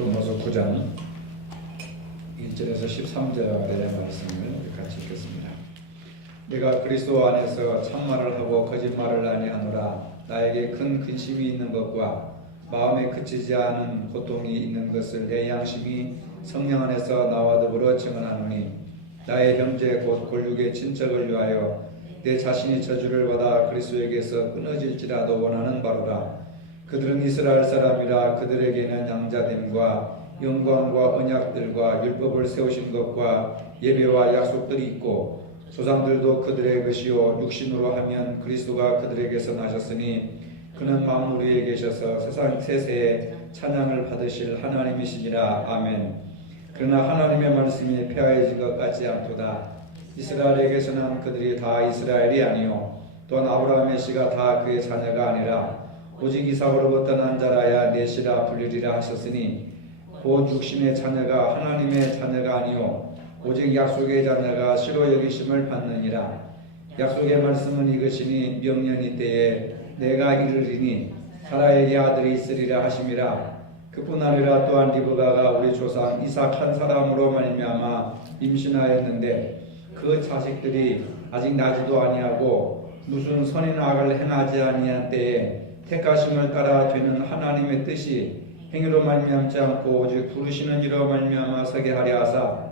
로마서 9장 1절에서 13절의 말씀을 같이 읽겠습니다. 내가 그리스도 안에서 참말을 하고 거짓말을 아니하노라. 나에게 큰 근심이 있는 것과 마음에 그치지 않은 고통이 있는 것을 내 양심이 성령 안에서 나와 더불어 증언하노니, 나의 형제 곧 골육의 친척을 위하여 내 자신이 저주를 받아 그리스도에게서 끊어질지라도 원하는 바로라. 그들은 이스라엘 사람이라. 그들에게는 양자됨과 영광과 언약들과 율법을 세우신 것과 예배와 약속들이 있고, 조상들도 그들의 것이요 육신으로 하면 그리스도가 그들에게서 나셨으니 그는 만물 위에 계셔서 세상 세세에 찬양을 받으실 하나님이시니라. 아멘. 그러나 하나님의 말씀이 폐하여진 것 같지 않도다. 이스라엘에게서 난 그들이 다 이스라엘이 아니요 또한 아브라함의 씨가 다 그의 자녀가 아니라 오직 이삭으로부터 난 자라야 넷이라 불리리라 하셨으니, 곧 육신의 자녀가 하나님의 자녀가 아니요 오직 약속의 자녀가 실로 여기심을 받느니라. 약속의 말씀은 이것이니, 명년이 때에 내가 이르리니 사라에게 아들이 있으리라 하심이라. 그뿐 아니라 또한 리브가가 우리 조상 이삭 한 사람으로 말미암아 임신하였는데, 그 자식들이 아직 나지도 아니하고 무슨 선인 악을 행하지 아니한 때에 택하심을 따라 되는 하나님의 뜻이 행위로 말미암지 않고 오직 부르시는 이로 말미암아 서게 하려 하사,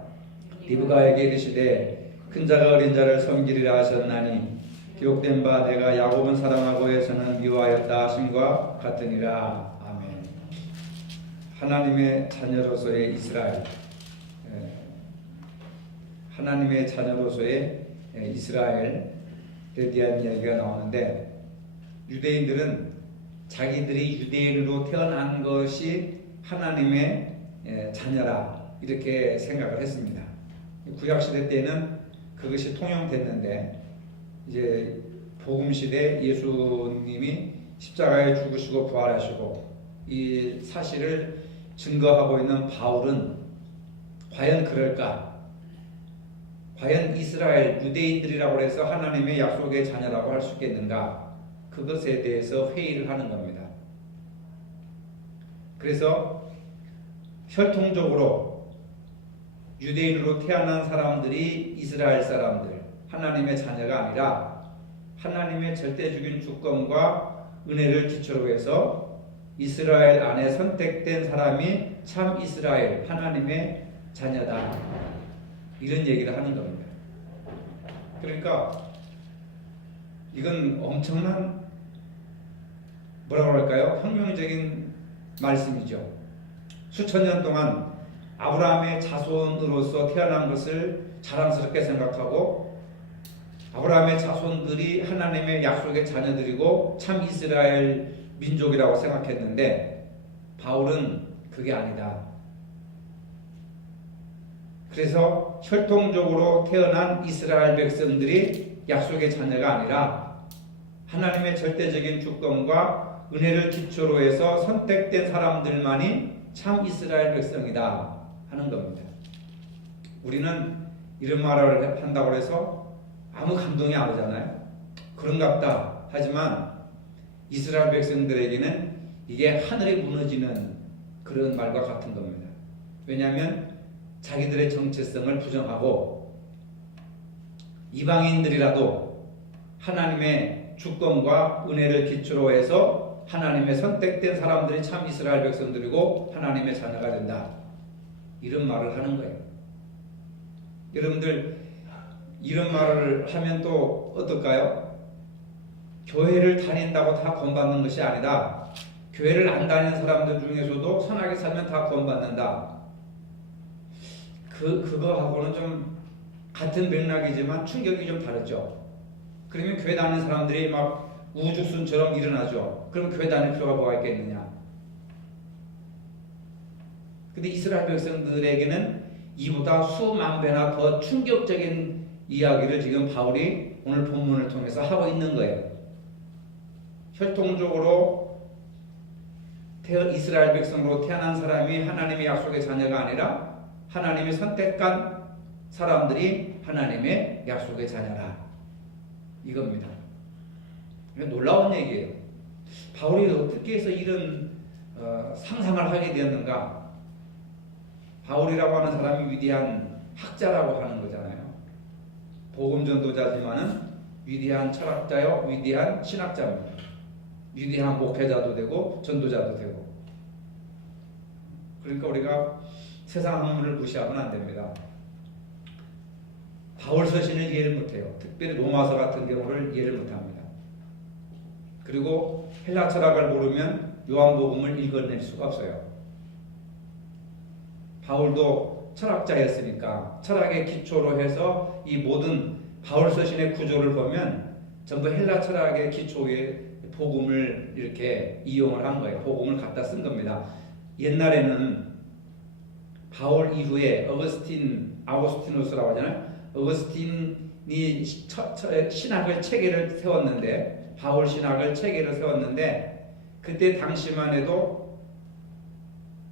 리브가에게 이르시되 큰 자가 어린 자를 섬기리라 하셨나니, 기록된 바 내가 야곱은 사랑하고 에서는 미워하였다 하심과 같으니라. 아멘. 하나님의 자녀로서의 이스라엘, 하나님의 자녀로서의 이스라엘에 대한 이야기가 나오는데, 유대인들은 자기들이 유대인으로 태어난 것이 하나님의 자녀라 이렇게 생각을 했습니다. 구약시대 때는 그것이 통용됐는데, 이제 복음시대 예수님이 십자가에 죽으시고 부활하시고 이 사실을 증거하고 있는 바울은 과연 그럴까? 과연 이스라엘 유대인들이라고 해서 하나님의 약속의 자녀라고 할 수 있겠는가? 그것에 대해서 회의를 하는 겁니다. 그래서 혈통적으로 유대인으로 태어난 사람들이 이스라엘 사람들, 하나님의 자녀가 아니라 하나님의 절대적인 주권과 은혜를 기초로 해서 이스라엘 안에 선택된 사람이 참 이스라엘, 하나님의 자녀다, 이런 얘기를 하는 겁니다. 그러니까 이건 엄청난, 뭐라고 할까요? 혁명적인 말씀이죠. 수천 년 동안 아브라함의 자손으로서 태어난 것을 자랑스럽게 생각하고, 아브라함의 자손들이 하나님의 약속의 자녀들이고 참 이스라엘 민족이라고 생각했는데, 바울은 그게 아니다. 그래서 혈통적으로 태어난 이스라엘 백성들이 약속의 자녀가 아니라 하나님의 절대적인 주권과 은혜를 기초로 해서 선택된 사람들만이 참 이스라엘 백성이다 하는 겁니다. 우리는 이런 말을 한다고 해서 아무 감동이 안 오잖아요. 그런갑다 하지만 이스라엘 백성들에게는 이게 하늘이 무너지는 그런 말과 같은 겁니다. 왜냐하면 자기들의 정체성을 부정하고 이방인들이라도 하나님의 주권과 은혜를 기초로 해서 하나님의 선택된 사람들이 참 이스라엘 백성들이고 하나님의 자녀가 된다, 이런 말을 하는 거예요. 여러분들 이런 말을 하면 또 어떨까요? 교회를 다닌다고 다 구원받는 것이 아니다. 교회를 안 다니는 사람들 중에서도 선하게 살면 다 구원받는다. 그거하고는 좀 같은 맥락이지만 충격이 좀 다르죠. 그러면 교회 다니는 사람들이 막 우주순처럼 일어나죠. 그럼 교회 다닐 필요가 뭐가 있겠느냐. 근데 이스라엘 백성들에게는 이보다 수만 배나 더 충격적인 이야기를 지금 바울이 오늘 본문을 통해서 하고 있는 거예요. 혈통적으로 이스라엘 백성으로 태어난 사람이 하나님의 약속의 자녀가 아니라 하나님이 선택한 사람들이 하나님의 약속의 자녀라, 이겁니다. 놀라운 얘기예요. 바울이 어떻게 해서 이런 상상을 하게 되었는가? 바울이라고 하는 사람이 위대한 학자라고 하는 거잖아요. 복음 전도자지만은 위대한 철학자요, 위대한 신학자입니다. 위대한 목회자도 되고 전도자도 되고. 그러니까 우리가 세상 학문을 무시하면 안 됩니다. 바울 서신을 이해를 못해요. 특별히 로마서 같은 경우를 이해를 못합니다. 그리고 헬라 철학을 모르면 요한복음을 읽어낼 수가 없어요. 바울도 철학자였으니까 철학의 기초로 해서 이 모든 바울 서신의 구조를 보면 전부 헬라 철학의 기초의 복음을 이렇게 이용을 한 거예요. 복음을 갖다 쓴 겁니다. 옛날에는 바울 이후에 아우구스티누스라고 하잖아요. 어거스틴이 신학을 체계를 세웠는데, 바울 신학을 체계를 세웠는데, 그때 당시만 해도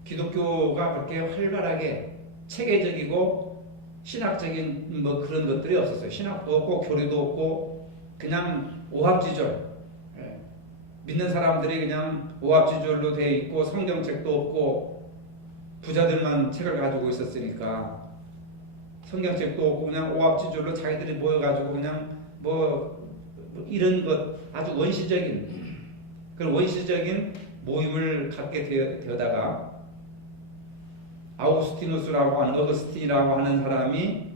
기독교가 그렇게 활발하게 체계적이고 신학적인 뭐 그런 것들이 없었어요. 신학도 없고 교리도 없고 그냥 오합지졸. 믿는 사람들이 그냥 오합지졸로 되어 있고 성경책도 없고 부자들만 책을 가지고 있었으니까 성경책도 없고 그냥 오합지졸로 자기들이 모여가지고 그냥 뭐 이런 것 아주 원시적인 그런 원시적인 모임을 갖게 되다가 아우구스티누스라고 하는 어거스틴이라고 하는 사람이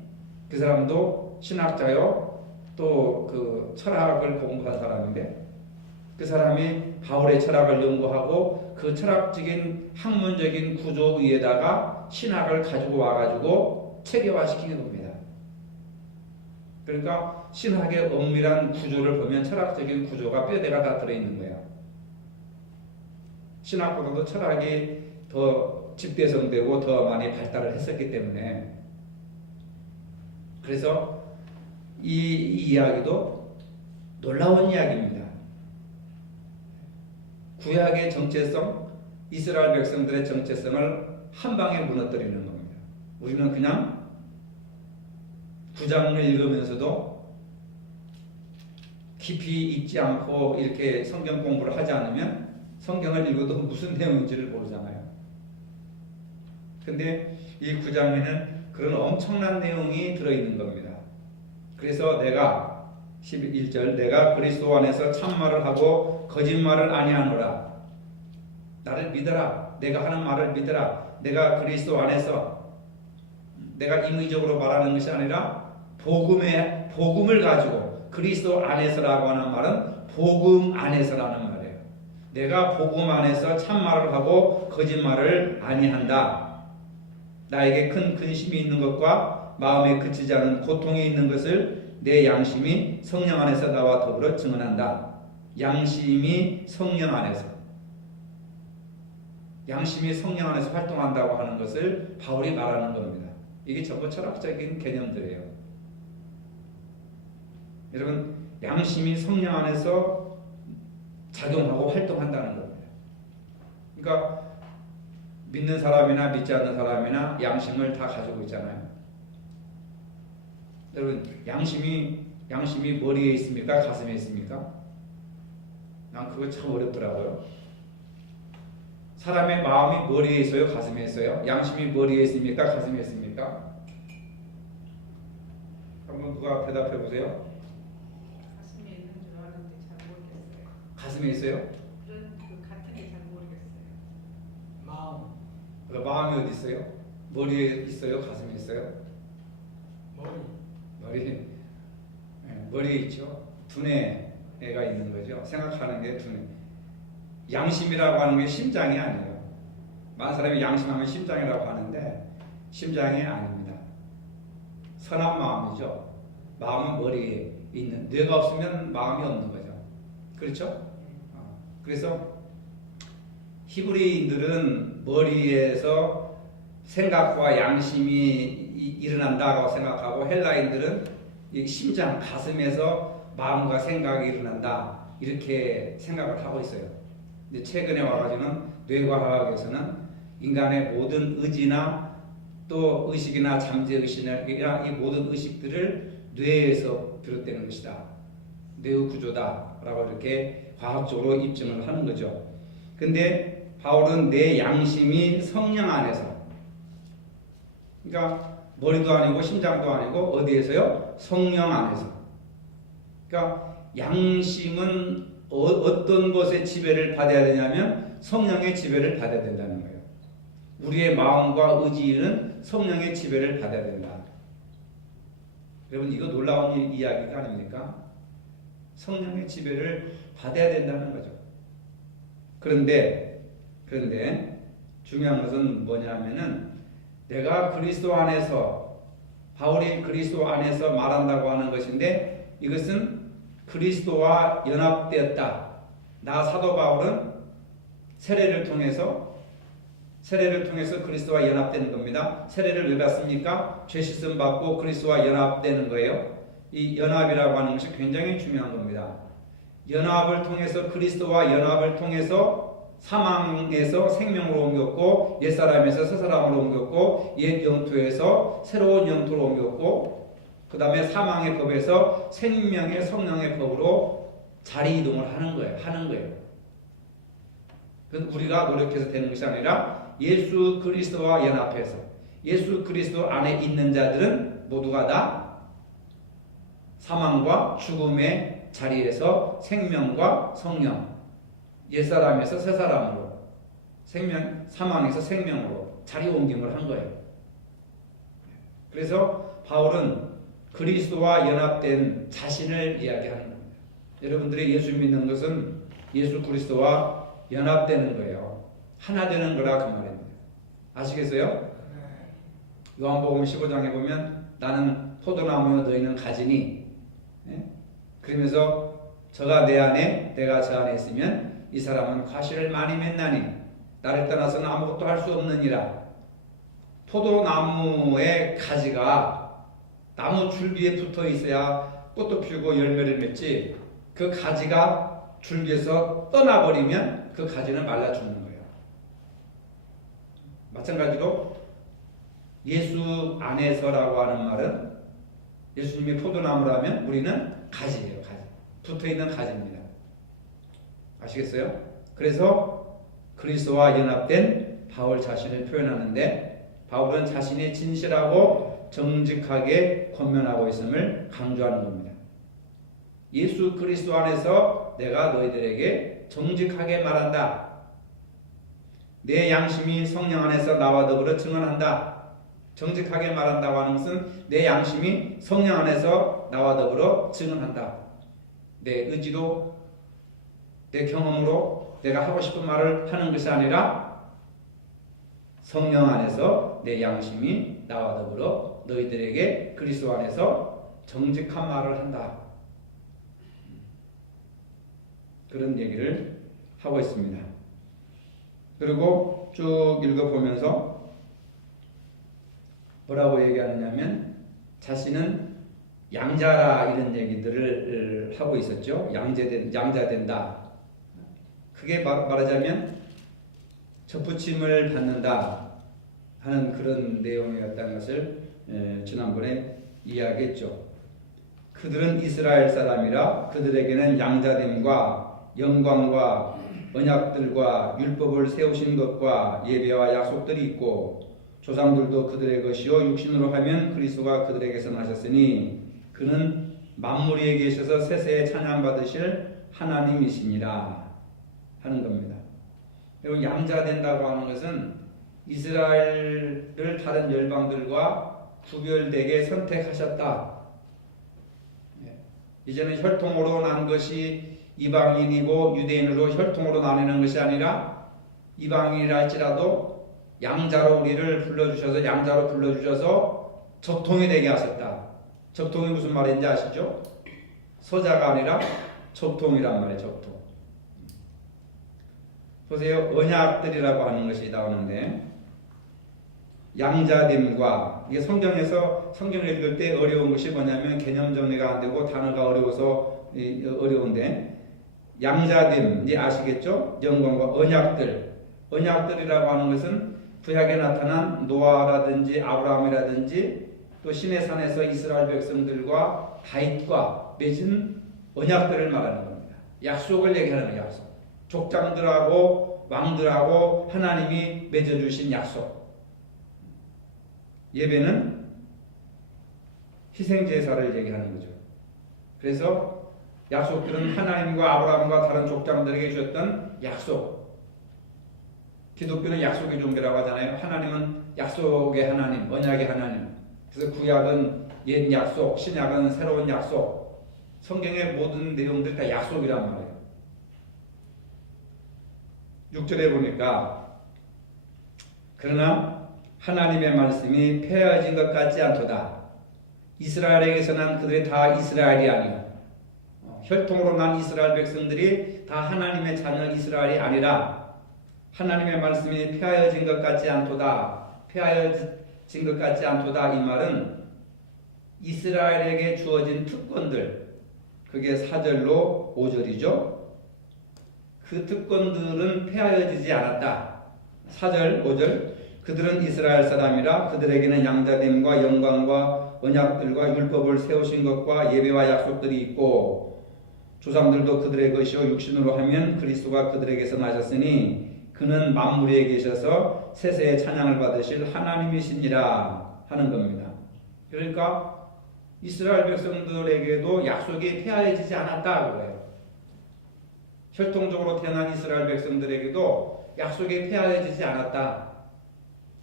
그 사람도 신학자요 또 그 철학을 공부한 사람인데 그 사람이 바울의 철학을 연구하고 그 철학적인 학문적인 구조 위에다가 신학을 가지고 와가지고 체계화시키는 겁니다. 그러니까 신학의 엄밀한 구조를 보면 철학적인 구조가 뼈대가 다 들어있는 거예요. 신학보다도 철학이 더 집대성되고 더 많이 발달을 했었기 때문에 그래서 이 이야기도 놀라운 이야기입니다. 구약의 정체성, 이스라엘 백성들의 정체성을 한 방에 무너뜨리는 겁니다. 우리는 그냥 구장을 읽으면서도 깊이 읽지 않고 이렇게 성경 공부를 하지 않으면 성경을 읽어도 무슨 내용인지를 모르잖아요. 근데 이 구장에는 그런 엄청난 내용이 들어있는 겁니다. 그래서 내가 11절 내가 그리스도 안에서 참말을 하고 거짓말을 아니하노라. 나를 믿어라. 내가 하는 말을 믿어라. 내가 그리스도 안에서 내가 임의적으로 말하는 것이 아니라 복음을 가지고 그리스도 안에서라고 하는 말은 복음 안에서라는 말이에요. 내가 복음 안에서 참말을 하고 거짓말을 아니한다. 나에게 큰 근심이 있는 것과 마음에 그치지 않은 고통이 있는 것을 내 양심이 성령 안에서 나와 더불어 증언한다. 양심이 성령 안에서 활동한다고 하는 것을 바울이 말하는 겁니다. 이게 전부 철학적인 개념들이에요. 여러분, 양심이 성령 안에서 작용하고 활동한다는 겁니다. 그러니까 믿는 사람이나 믿지 않는 사람이나 양심을 다 가지고 있잖아요. 여러분, 양심이 머리에 있습니까? 가슴에 있습니까? 난 그거 참 어렵더라고요. 사람의 마음이 머리에 있어요? 가슴에 있어요? 양심이 머리에 있습니까? 가슴에 있습니까? 한번 누가 대답해 보세요. 가슴에 있는 줄 아는데 잘 모르겠어요. 가슴에 있어요? 그런 그 같은 게 잘 모르겠어요. 마음이 어디 있어요? 머리에 있어요? 가슴에 있어요? 머리에 있죠. 두뇌가 있는 거죠. 생각하는 게 두뇌. 양심이라고 하는 게 심장이 아니에요. 많은 사람이 양심하면 심장이라고 하는데 심장이 아닙니다. 선한 마음이죠. 마음은 머리에 있는, 뇌가 없으면 마음이 없는 거죠. 그렇죠? 그래서 히브리인들은 머리에서 생각과 양심이 일어난다고 생각하고 헬라인들은 이 심장, 가슴에서 마음과 생각이 일어난다 이렇게 생각을 하고 있어요. 근데 최근에 와가지고는 뇌과학에서는 인간의 모든 의지나 또 의식이나 잠재의식이나 이 모든 의식들을 뇌에서 비롯되는 것이다. 뇌의 구조다라고 이렇게 과학적으로 입증을 하는 거죠. 근데 바울은 내 양심이 성령 안에서 그러니까 머리도 아니고 심장도 아니고 어디에서요? 성령 안에서. 그러니까 양심은 어떤 것의 지배를 받아야 되냐면 성령의 지배를 받아야 된다는 거예요. 우리의 마음과 의지는 성령의 지배를 받아야 된다. 여러분 이거 놀라운 이야기가 아닙니까? 성령의 지배를 받아야 된다는 거죠. 그런데 중요한 것은 뭐냐면은 내가 그리스도 안에서 바울이 그리스도 안에서 말한다고 하는 것인데 이것은 그리스도와 연합되었다. 나 사도 바울은 세례를 통해서 그리스도와 연합되는 겁니다. 세례를 왜 받습니까? 죄 씻음 받고 그리스도와 연합되는 거예요. 이 연합이라고 하는 것이 굉장히 중요한 겁니다. 연합을 통해서 그리스도와 연합을 통해서 사망에서 생명으로 옮겼고 옛사람에서 새사람으로 옮겼고 옛 영토에서 새로운 영토로 옮겼고 그 다음에 사망의 법에서 생명의 성령의 법으로 자리 이동을 하는 거예요. 그건 우리가 노력해서 되는 것이 아니라 예수 그리스도와 연합해서 예수 그리스도 안에 있는 자들은 모두가 다 사망과 죽음의 자리에서 생명과 성령, 옛사람에서 새사람으로 사망에서 생명으로 자리 옮김을 한 거예요. 그래서 바울은 그리스도와 연합된 자신을 이야기하는 겁니다. 여러분들이 예수 믿는 것은 예수 그리스도와 연합되는 거예요. 하나 되는 거라 그 말입니다. 아시겠어요? 요한복음 15장에 보면 나는 포도나무여 너희는 가지니 그러면서 저가 내 안에 내가 저 안에 있으면 이 사람은 과실을 많이 맺나니 나를 떠나서는 아무것도 할 수 없느니라. 포도나무의 가지가 나무 줄기에 붙어 있어야 꽃도 피우고 열매를 맺지 그 가지가 줄기에서 떠나버리면 그 가지는 말라 죽는 거예요. 마찬가지로 예수 안에서라고 하는 말은 예수님이 포도나무라면 우리는 가지예요. 가지. 붙어있는 가지입니다. 아시겠어요? 그래서 그리스도와 연합된 바울 자신을 표현하는데 바울은 자신이 진실하고 정직하게 권면하고 있음을 강조하는 겁니다. 예수 그리스도 안에서 내가 너희들에게 정직하게 말한다. 내 양심이 성령 안에서 나와 더불어 증언한다. 정직하게 말한다고 하는 것은 내 양심이 성령 안에서 나와 더불어 증언한다. 내 의지로 내 경험으로 내가 하고 싶은 말을 하는 것이 아니라 성령 안에서 내 양심이 나와 더불어 너희들에게 그리스도 안에서 정직한 말을 한다. 그런 얘기를 하고 있습니다. 그리고 쭉 읽어보면서 뭐라고 얘기하느냐면 자신은 양자라 이런 얘기들을 하고 있었죠. 양자된다. 크게 말하자면 접붙임을 받는다 하는 그런 내용이었다는 것을 지난번에 이야기했죠. 그들은 이스라엘 사람이라 그들에게는 양자됨과 영광과 언약들과 율법을 세우신 것과 예배와 약속들이 있고 조상들도 그들의 것이요 육신으로 하면 그리스도가 그들에게서 나셨으니 그는 만물 위에 계셔서 세세에 찬양받으실 하나님이시니라 하는 겁니다. 여러분 양자된다고 하는 것은 이스라엘을 다른 열방들과 구별되게 선택하셨다. 이제는 혈통으로 난 것이 이방인이고 유대인으로 혈통으로 나뉘는 것이 아니라 이방인이라 할지라도 양자로 우리를 불러주셔서 양자로 불러주셔서 적통이 되게 하셨다. 적통이 무슨 말인지 아시죠? 서자가 아니라 적통이란 말이에요. 적통. 보세요. 언약들이라고 하는 것이 나오는데 양자됨과 이게 성경을 읽을 때 어려운 것이 뭐냐면 개념 정리가 안 되고 단어가 어려워서 어려운데 양자됨 이제 아시겠죠? 영광과 언약들이라고 하는 것은 구약에 나타난 노아라든지 아브라함이라든지 또 시내산에서 이스라엘 백성들과 다윗과 맺은 언약들을 말하는 겁니다. 약속을 얘기하는 약속. 족장들하고 왕들하고 하나님이 맺어주신 약속. 예배는 희생제사를 얘기하는 거죠. 그래서 약속들은 하나님과 아브라함과 다른 족장들에게 주셨던 약속. 기독교는 약속의 종교라고 하잖아요. 하나님은 약속의 하나님, 언약의 하나님. 그래서 구약은 옛 약속, 신약은 새로운 약속. 성경의 모든 내용들이 다 약속이란 말이에요. 6절에 보니까 그러나 하나님의 말씀이 폐허진 것 같지 않도다. 이스라엘에게서 난 그들이 다 이스라엘이 아니요. 혈통으로 난 이스라엘 백성들이 다 하나님의 자녀 이스라엘이 아니라 하나님의 말씀이 폐하여진 것 같지 않도다. 폐하여진 것 같지 않도다. 이 말은 이스라엘에게 주어진 특권들, 그게 4절로 5절이죠. 그 특권들은 폐하여지지 않았다. 4절, 5절. 그들은 이스라엘 사람이라 그들에게는 양자됨과 영광과 언약들과 율법을 세우신 것과 예배와 약속들이 있고 조상들도 그들의 것이요 육신으로 하면 그리스도가 그들에게서 나셨으니 그는 만물에 계셔서 세세의 찬양을 받으실 하나님이시니라 하는 겁니다. 그러니까 이스라엘 백성들에게도 약속이 폐하여지지 않았다 그래요. 혈통적으로 태어난 이스라엘 백성들에게도 약속이 폐하여지지 않았다.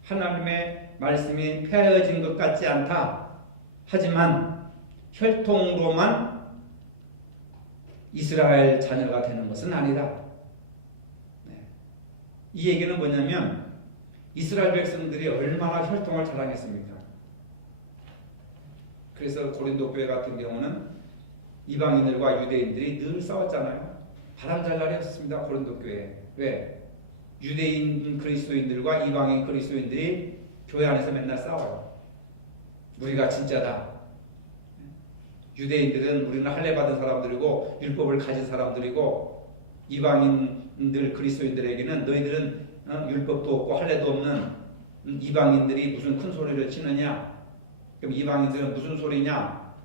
하나님의 말씀이 폐하여진 것 같지 않다. 하지만 혈통으로만 이스라엘 자녀가 되는 것은 아니다. 이 얘기는 뭐냐면 이스라엘 백성들이 얼마나 혈통을 자랑했습니까? 그래서 고린도 교회 같은 경우는 이방인들과 유대인들이 늘 싸웠잖아요. 바람잘 날이 없었습니다. 고린도 교회. 왜? 유대인 그리스도인들과 이방인 그리스도인들이 교회 안에서 맨날 싸워요. 우리가 진짜다. 유대인들은 우리는 할례 받은 사람들이고 율법을 가진 사람들이고 이방인들 그리스도인들에게는 너희들은 율법도 없고 할례도 없는 이방인들이 무슨 큰 소리를 치느냐? 그럼 이방인들은 무슨 소리냐?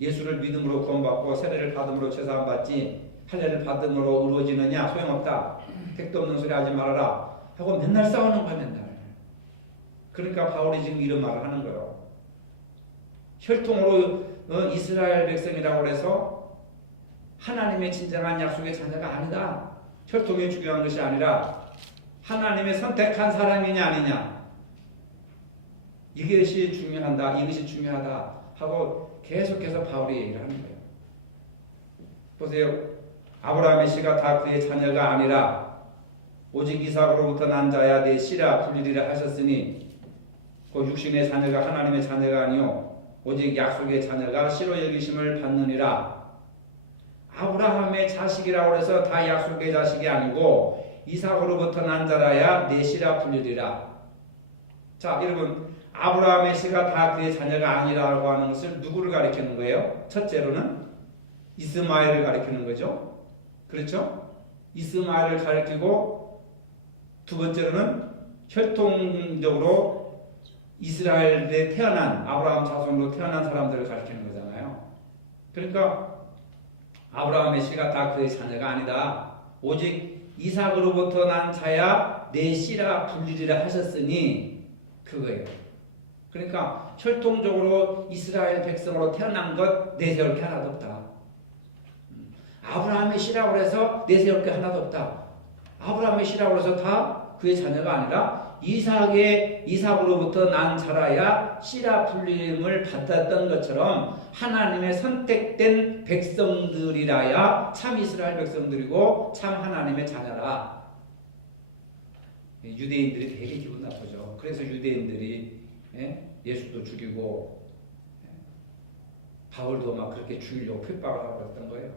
예수를 믿음으로 구원받고 세례를 받음으로 죄사함 받지 할례를 받음으로 이루어지느냐? 소용없다. 택도 없는 소리 하지 말아라 하고 맨날 싸우는 거야. 맨날. 그러니까 바울이 지금 이런 말을 하는 거예요. 혈통으로 이스라엘 백성이라고 해서 하나님의 진정한 약속의 자녀가 아니다. 혈통이 중요한 것이 아니라 하나님의 선택한 사람이냐 아니냐 이것이 중요하다. 이것이 중요하다 하고 계속해서 바울이 얘기를 하는 거예요. 보세요. 아브라함의 씨가 다 그의 자녀가 아니라 오직 이삭으로부터 난 자야 내 씨라 불리리라 하셨으니 그 육신의 자녀가 하나님의 자녀가 아니요 오직 약속의 자녀가 씨로 여기심을 받느니라. 아브라함의 자식이라고 해서 다 약속의 자식이 아니고 이삭으로부터 난 자라야 내 씨라 불리리라. 자, 여러분 아브라함의 씨가 다 그의 자녀가 아니라고 하는 것을 누구를 가리키는 거예요? 첫째로는 이스마엘을 가리키는 거죠. 그렇죠? 이스마엘을 가리키고 두 번째로는 혈통적으로 이스라엘에 태어난 아브라함 자손으로 태어난 사람들을 가리키는 거잖아요. 그러니까 아브라함의 씨가 다 그의 자녀가 아니다. 오직 이삭으로부터 난 자야 내 씨라 불리리라 하셨으니 그거예요. 그러니까 혈통적으로 이스라엘 백성으로 태어난 것 내세울 게 하나도 없다. 아브라함의 씨라고 해서 내세울 게 하나도 없다. 아브라함의 씨라고 해서 다 그의 자녀가 아니라 이삭으로부터 난 자라야 씨라 불림을 받았던 것처럼 하나님의 선택된 백성들이라야 참 이스라엘 백성들이고 참 하나님의 자녀라. 유대인들이 되게 기분 나쁘죠. 그래서 유대인들이 예수도 죽이고 바울도 막 그렇게 죽이려고 핍박을 하고 그랬던 거예요.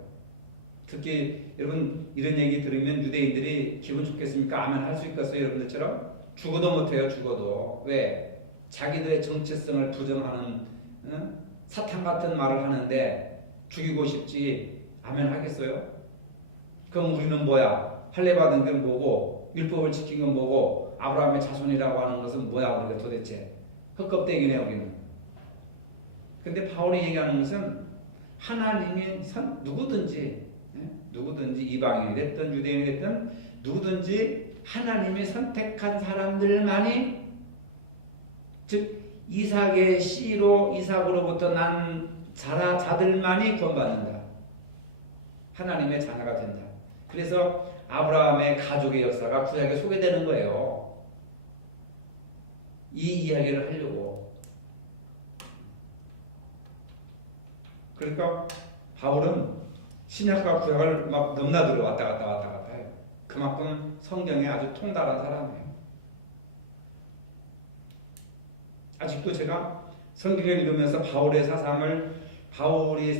특히 여러분 이런 얘기 들으면 유대인들이 기분 좋겠습니까? 아멘 할 수 있겠어요? 여러분들처럼? 죽어도 못해요. 죽어도. 왜? 자기들의 정체성을 부정하는 사탄 같은 말을 하는데 죽이고 싶지 아멘 하겠어요? 그럼 우리는 뭐야? 할례 받은 건 뭐고 율법을 지킨 건 뭐고 아브라함의 자손이라고 하는 것은 뭐야? 우리가 도대체 헛껍데기네 여기는. 근데 바울이 얘기하는 것은 하나님이 누구든지 이방인이 됐든 유대인이 됐든 누구든지 하나님이 선택한 사람들만이 즉 이삭의 씨로 이삭으로부터 난 자들만이 구원받는다. 하나님의 자녀가 된다. 그래서 아브라함의 가족의 역사가 구약에 소개되는 거예요. 이 이야기를 하려고. 그러니까 바울은 신약과 구약을 막 넘나들어 왔다 갔다 해요. 그만큼 성경에 아주 통달한 사람이에요. 아직도 제가 성경을 읽으면서 바울의 사상을 바울에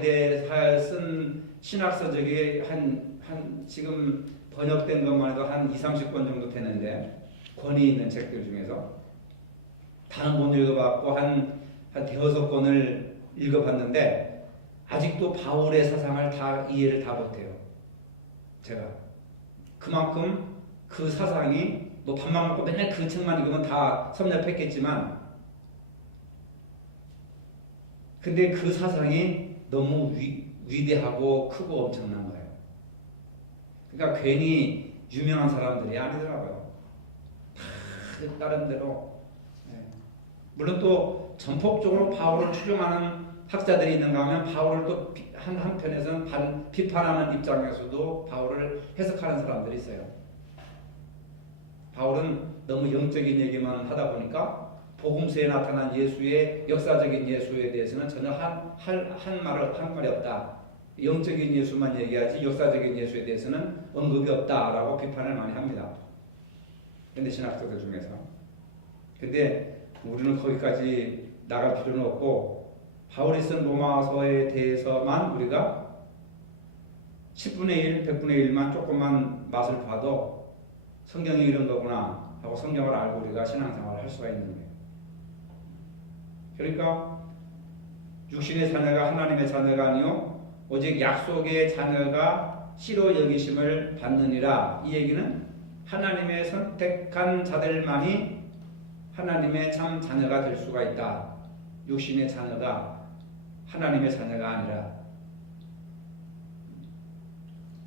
대해서 쓴 신학서적이 한 지금 번역된 것만 해도 한 20-30권 정도 되는데, 권위 있는 책들 중에서 다는 못 읽어봤고 한 대여섯 권을 읽어봤는데 아직도 바울의 사상을 다 이해를 다 못해요. 제가 그만큼 그 사상이 뭐 밥만 먹고 맨날 그 책만 읽으면 다 섭렵했겠지만, 근데 그 사상이 너무 위대하고 크고 엄청난 거예요. 그러니까 괜히 유명한 사람들이 아니더라고요. 다 나름대로. 물론 또 전폭적으로 바울을 추종하는 학자들이 있는가 하면 바울을 또 한편에서는 비판하는 입장에서도 바울을 해석하는 사람들이 있어요. 바울은 너무 영적인 얘기만 하다 보니까 복음서에 나타난 예수의 역사적인 예수에 대해서는 전혀 한 말이 없다. 영적인 예수만 얘기하지 역사적인 예수에 대해서는 언급이 없다라고 비판을 많이 합니다. 현대 신학자들 중에서. 근데 우리는 거기까지 나갈 필요는 없고, 바울이 쓴 로마서에 대해서만 우리가 10분의 1, 100분의 1만 조금만 맛을 봐도 성경이 이런 거구나 하고 성경을 알고 우리가 신앙생활을 할 수가 있는 거예요. 그러니까 육신의 자녀가 하나님의 자녀가 아니요 오직 약속의 자녀가 씨로 여기심을 받느니라. 이 얘기는 하나님의 선택한 자들만이 하나님의 참 자녀가 될 수가 있다. 육신의 자녀가 하나님의 자녀가 아니라.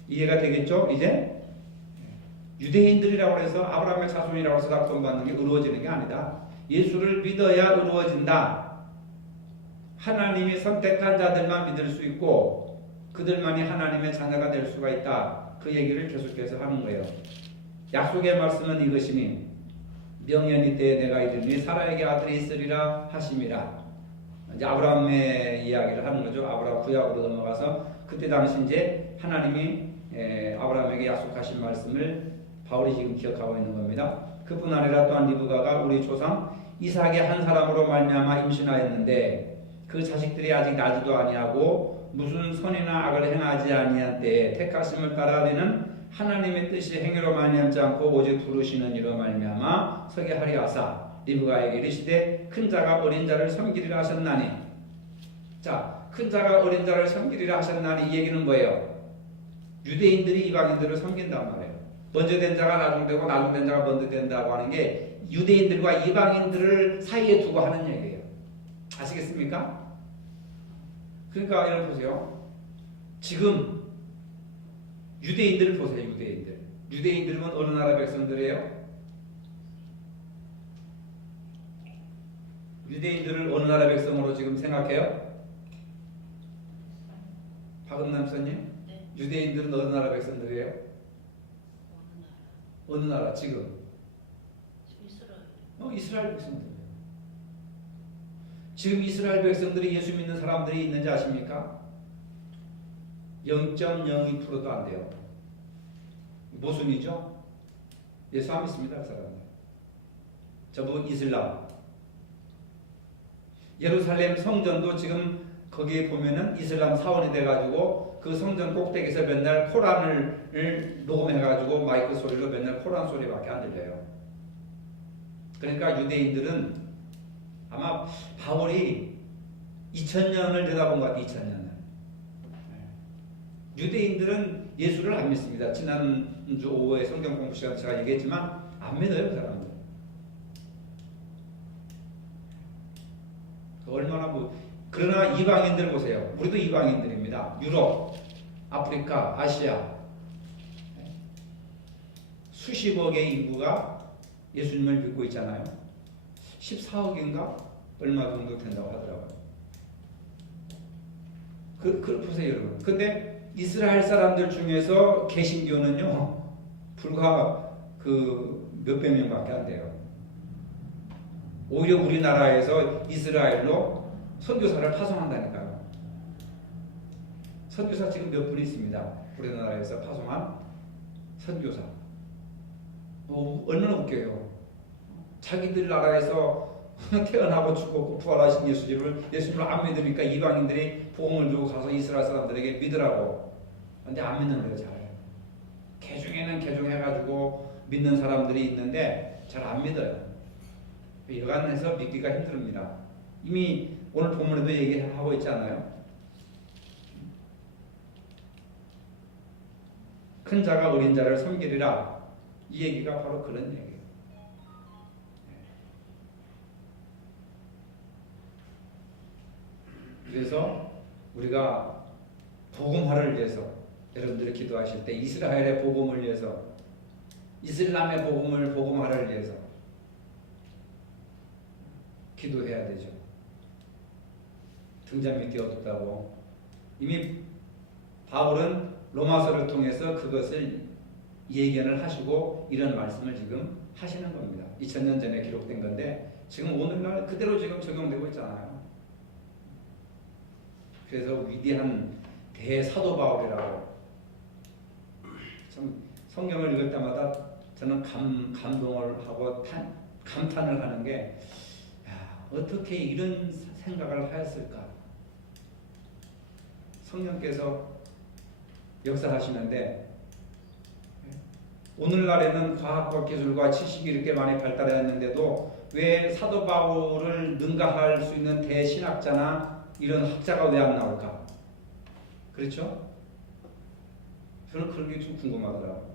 이해가 되겠죠? 이제 유대인들이라고 해서 아브라함의 자손이라고 해서 다 구원받는 게 이루어지는 게 아니다. 예수를 믿어야 이루어진다. 하나님이 선택한 자들만 믿을 수 있고 그들만이 하나님의 자녀가 될 수가 있다. 그 얘기를 계속해서 하는 거예요. 약속의 말씀은 이것이니 명년이 때에 내가 이르니 사라에게 아들이 있으리라 하심이라. 이제 아브라함의 이야기를 하는 거죠. 아브라함 구약으로 넘어가서 그때 당시 이제 하나님이 아브라함에게 약속하신 말씀을 바울이 지금 기억하고 있는 겁니다. 그뿐 아니라 또한 리브가가 우리 조상 이삭의 한 사람으로 말미암아 임신하였는데 그 자식들이 아직 나지도 아니하고 무슨 선이나 악을 행하지 아니한 때에 택하심을 따라 하리는 하나님의 뜻이 행위로 말미암지 않고 오직 부르시는 이로 말미암아 서게 하리 하사 리브가에게 이르시되 큰 자가 어린 자를 섬기리라 하셨나니. 자, 큰 자가 어린 자를 섬기리라 하셨나니 이 얘기는 뭐예요? 유대인들이 이방인들을 섬긴단 말이에요. 먼저 된 자가 나중되고 나중된 자가 먼저 된다고 하는 게 유대인들과 이방인들을 사이에 두고 하는 얘기예요. 아시겠습니까? 그러니까 여러분 보세요. 지금 유대인들을 보세요. 유대인들은 어느 나라 백성들이에요? 유대인들을 어느 나라 백성으로 지금 생각해요? 박은남 선님? 네. 유대인들은 어느 나라 백성들이에요? 어느 나라 지금? 이스라엘 백성들. 지금 이스라엘 백성들이 예수 믿는 사람들이 있는지 아십니까? 0.02%도 안 돼요. 모순이죠? 예수 안 믿습니다. 그 사람들. 저보고 이슬람. 예루살렘 성전도 지금 거기에 보면은 이슬람 사원이 돼가지고 그 성전 꼭대기에서 맨날 코란을 녹음해가지고 마이크 소리로 맨날 코란 소리밖에 안 들려요. 그러니까 유대인들은 아마 바울이 2000년을 내다본 것 같아요. 2000년을. 유대인들은 예수를 안 믿습니다. 지난주 오후에 성경 공부 시간 제가 얘기했지만 안 믿어요. 그 사람들. 얼마나 그러나 이방인들 보세요. 우리도 이방인들입니다. 유럽, 아프리카, 아시아 수십억의 인구가 예수님을 믿고 있잖아요. 14억인가? 얼마 정도 된다고 하더라고요. 그 보세요, 여러분. 근데 이스라엘 사람들 중에서 개신교는요, 불과 그 몇백 명밖에 안 돼요. 오히려 우리나라에서 이스라엘로 선교사를 파송한다니까요. 선교사 지금 몇 분이 있습니다. 우리나라에서 파송한 선교사. 얼마나 웃겨요. 자기들 나라에서 태어나고 죽고 부활하신 예수님을 안 믿으니까 이방인들이 복음을 주고 가서 이스라엘 사람들에게 믿으라고. 근데 안 믿는 거예요, 잘. 개중에는 개중해가지고 믿는 사람들이 있는데 잘 안 믿어요. 여간해서 믿기가 힘듭니다. 이미 오늘 본문에도 얘기하고 있지 않아요? 큰 자가 어린 자를 섬기리라. 이 얘기가 바로 그런 얘기예요. 그래서 우리가 복음화를 위해서 여러분들이 기도하실 때 이스라엘의 복음을 위해서, 이슬람의 복음화를 위해서 기도해야 되죠. 등잔 밑이 어둡다고. 이미 바울은 로마서를 통해서 그것을 예견을 하시고 이런 말씀을 지금 하시는 겁니다. 2000년 전에 기록된 건데 지금 오늘날 그대로 지금 적용되고 있잖아요. 그래서 위대한 대사도 바울이라고, 참 성경을 읽을 때마다 저는 감동을 하고 감탄을 하는 게, 야, 어떻게 이런 생각을 하였을까? 성령께서 역사하시는데 오늘날에는 과학과 기술과 지식이 이렇게 많이 발달했는데도 왜 사도 바울을 능가할 수 있는 대신학자나 이런 학자가 왜 안 나올까? 그렇죠? 저는 그런 게 좀 궁금하더라고요.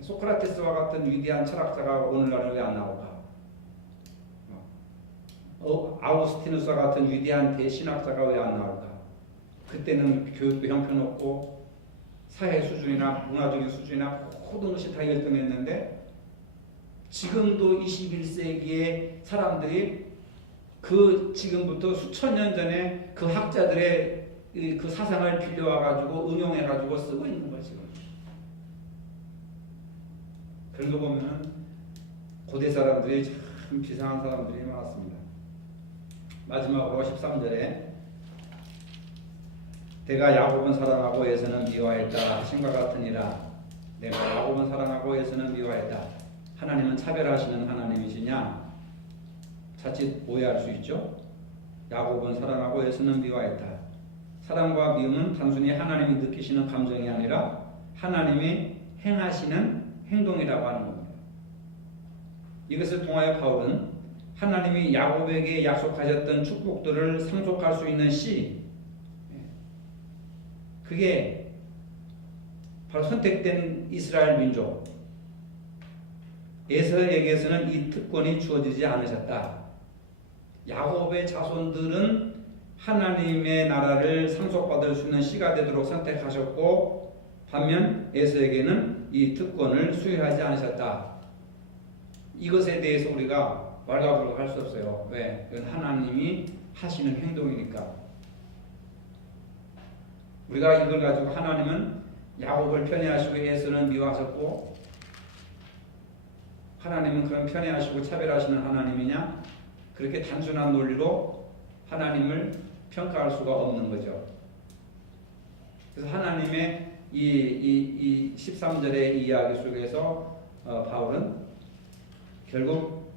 소크라테스와 같은 위대한 철학자가 오늘날은 왜 안 나올까? 아우스티누스와 같은 위대한 대신학자가 왜 안 나올까? 그때는 교육도 형편없고 사회 수준이나 문화적인 수준이나 모든 것이 다 열등했는데 지금도 21세기의 사람들이 그 지금부터 수천 년 전에 그 학자들의 그 사상을 빌려와가지고 응용해가지고 쓰고 있는 거예요, 지금. 그런 거 보면 고대 사람들이 참 비상한 사람들이 많았습니다. 마지막으로 13절에 내가 야곱은 사랑하고 에서는 미워했다 하신과 같으니라. 내가 야곱은 사랑하고 에서는 미워했다. 하나님은 차별하시는 하나님이시냐? 자칫 오해할 수 있죠. 야곱은 사랑하고 에서는 미워했다. 사랑과 미움은 단순히 하나님이 느끼시는 감정이 아니라 하나님이 행하시는 행동이라고 하는 겁니다. 이것을 통하여 바울은 하나님이 야곱에게 약속하셨던 축복들을 상속할 수 있는 씨, 그게 바로 선택된 이스라엘 민족 에서에게서는 이 특권이 주어지지 않으셨다. 야곱의 자손들은 하나님의 나라를 상속받을 수 있는 씨가 되도록 선택하셨고 반면 에서에게는 이 특권을 수여하지 않으셨다. 이것에 대해서 우리가 왈가불가할 수 없어요. 왜? 이건 하나님이 하시는 행동이니까. 우리가 이걸 가지고 하나님은 야곱을 편애하시고 에서는 미워하셨고 하나님은 그런 편애하시고 차별하시는 하나님이냐? 그렇게 단순한 논리로 하나님을 평가할 수가 없는 거죠. 그래서 하나님의 이 13절의 이야기 속에서 바울은 결국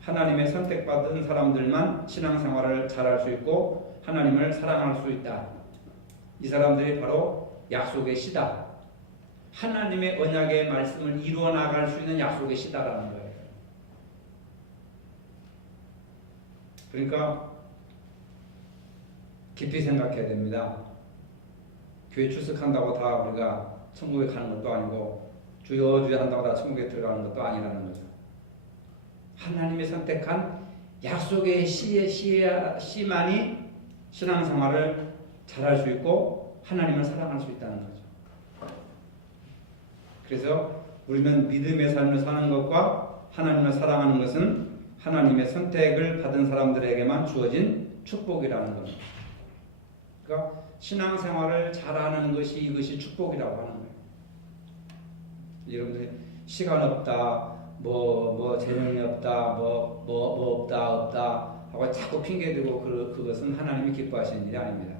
하나님의 선택받은 사람들만 신앙생활을 잘할 수 있고 하나님을 사랑할 수 있다. 이 사람들이 바로 약속의 씨다. 하나님의 언약의 말씀을 이루어 나갈 수 있는 약속의 씨다라는 거예요. 그러니까 깊이 생각해야 됩니다. 교회 출석한다고 다 우리가 천국에 가는 것도 아니고 주여 주여 한다고 다 천국에 들어가는 것도 아니라는 거죠. 하나님이 선택한 약속의 씨만이 신앙생활을 잘할 수 있고 하나님을 사랑할 수 있다는 거죠. 그래서 우리는 믿음의 삶을 사는 것과 하나님을 사랑하는 것은 하나님의 선택을 받은 사람들에게만 주어진 축복이라는 겁니다. 그러니까 신앙생활을 잘하는 것이 이것이 축복이라고 하는 거예요. 여러분들 시간 없다, 뭐 재능이 없다, 뭐 없다 하고 자꾸 핑계대고 그것은 하나님이 기뻐하시는 일이 아닙니다.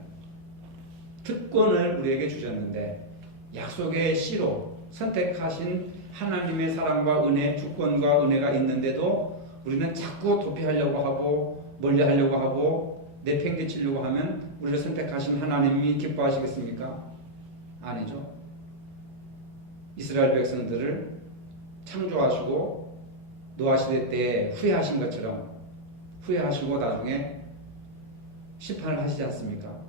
특권을 우리에게 주셨는데 약속의 씨로 선택하신 하나님의 사랑과 은혜, 주권과 은혜가 있는데도 우리는 자꾸 도피하려고 하고 멀리하려고 하고 내팽개치려고 하면 우리를 선택하신 하나님이 기뻐하시겠습니까? 아니죠. 이스라엘 백성들을 창조하시고 노아시대 때 후회하신 것처럼 후회하시고 나중에 심판을 하시지 않습니까?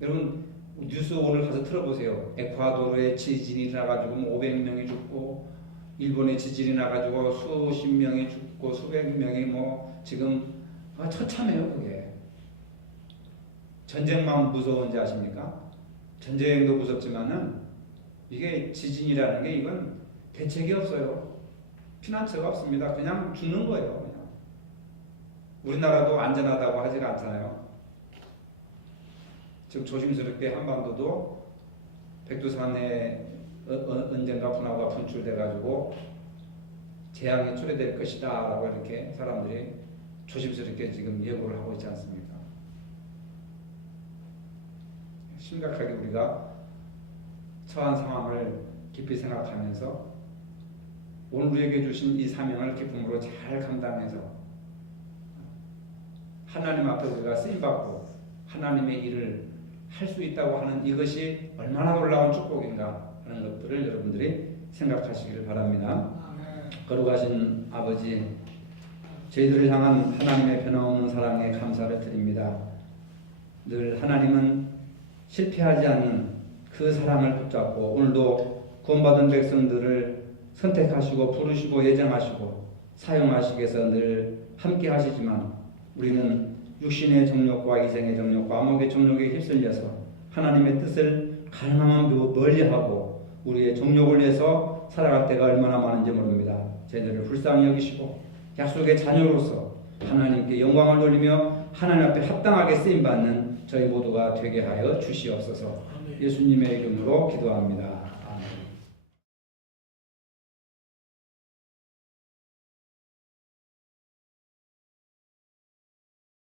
여러분 뉴스 오늘 가서 틀어보세요. 에콰도르에 지진이 나가지고 500명이 죽고 일본에 지진이 나가지고 수십 명이 죽고 수백 명이 지금 처참해요. 그게 전쟁만 무서운지 아십니까? 전쟁도 무섭지만은 이게 지진이라는 게 이건 대책이 없어요. 피난처가 없습니다. 그냥 죽는 거예요. 그냥. 우리나라도 안전하다고 하지가 않잖아요. 지금 조심스럽게 한반도도 백두산에 언젠가 분화가 분출돼가지고 재앙이 초래될 것이다 라고 이렇게 사람들이 조심스럽게 지금 예고를 하고 있지 않습니까? 심각하게 우리가 처한 상황을 깊이 생각하면서 오늘 우리에게 주신 이 사명을 기쁨으로 잘 감당해서 하나님 앞에 우리가 쓰임받고 하나님의 일을 할 수 있다고 하는 이것이 얼마나 놀라운 축복인가 하는 것들을 여러분들이 생각하시기를 바랍니다. 거룩하신 아버지, 저희들을 향한 하나님의 변함없는 사랑에 감사를 드립니다. 늘 하나님은 실패하지 않는 그 사랑을 붙잡고 오늘도 구원받은 백성들을 선택하시고 부르시고 예정하시고 사용하시기 위해서 늘 함께 하시지만 우리는 육신의 정욕과 이생의 정욕과 암흑의 정욕에 휩쓸려서 하나님의 뜻을 갈망하면 멀리하고 우리의 정욕을 위해서 살아갈 때가 얼마나 많은지 모릅니다. 저희들을 불쌍히 여기시고 약속의 자녀로서 하나님께 영광을 돌리며 하나님 앞에 합당하게 쓰임받는 저희 모두가 되게 하여 주시옵소서. 예수님의 이름으로 기도합니다.